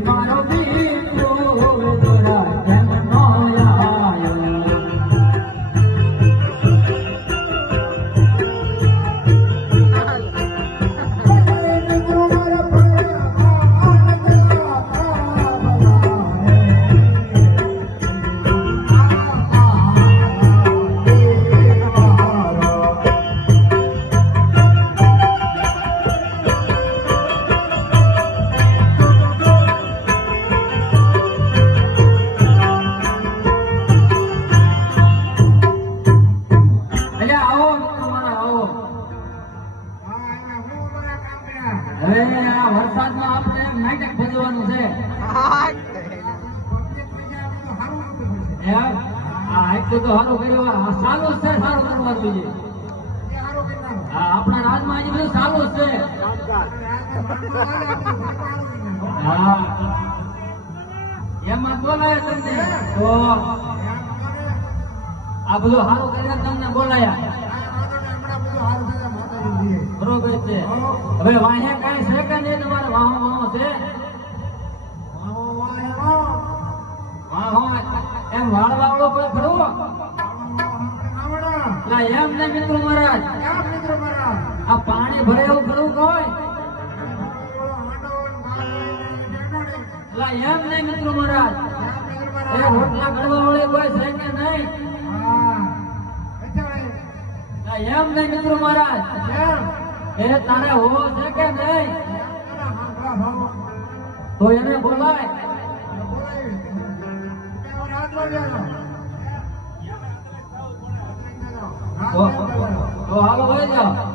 Right on me. હવે આ વરસાદમાં આપણે નાટક ભજવાનું છે. હા એટલું તો સારું કર્યું. સારું છે, સારું કરવાનું બીજું. આપણા રાજમાં આજે બધું સારું છે. હા. એમાં બોલાયા તમને. તો આ બધું સારું કરીને તમને બોલાયા. હવે વાહે કાંઈ છે કે નહીં તમારે? વાહો વાહો છે? વાહો એમ વાળવાળો કોઈ ખરું? ના એમ ને મિત્રો મહારાજ. આ પાણી ભરે એવું ખરું કોઈ? એમ નહીં મિત્રો મહારાજ. એ રોટલા ઘડવા વાળી કોઈ છે કે નહીં? એમ નહીં મિત્રો મહારાજ. એ તારે હોવો છે કે નહીં? તો એને બોલાય. તો હાલો ભાઈ જાઓ.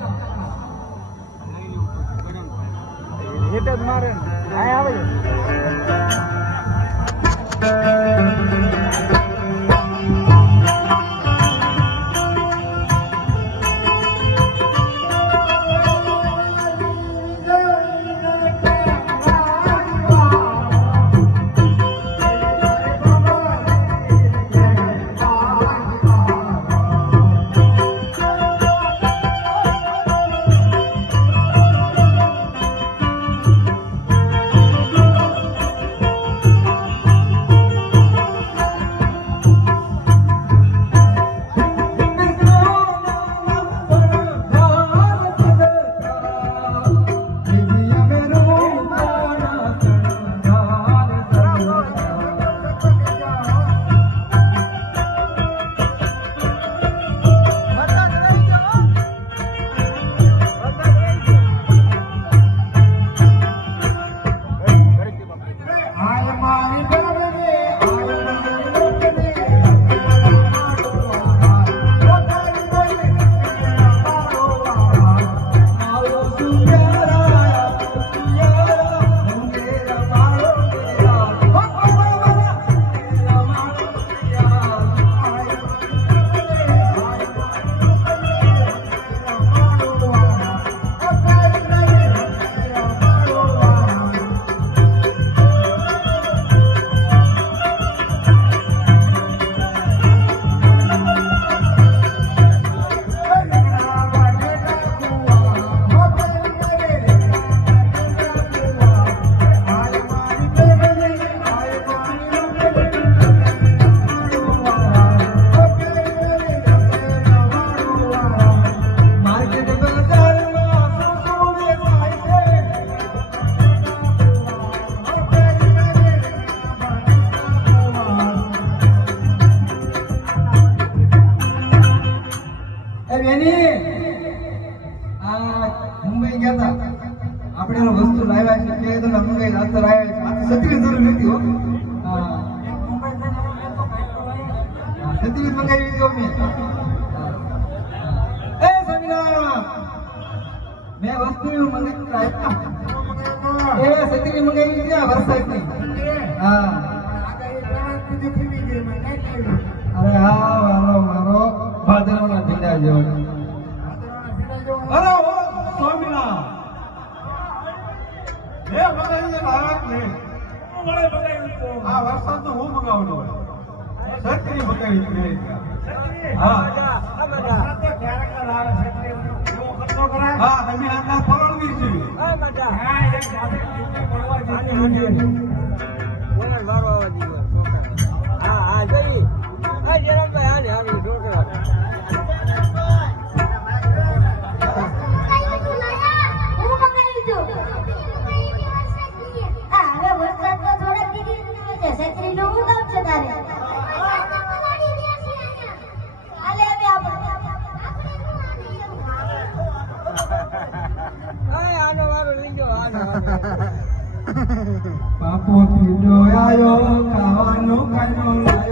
નથી હો. હા. મંગાવી મેં એ સમીના મેં વસ્તુ મંગાવી એ મંગાવી વરસાદની હા. અરે હા મારો મારો ભાદરવના ભીંડા જેવો. આ વરસાદ તો હું મંગાવતો મગાવી દે હા. હા. તમે આટલા પરણવીર છે. બાપો પીડો આયો ખાવાનો ખાનો લાયો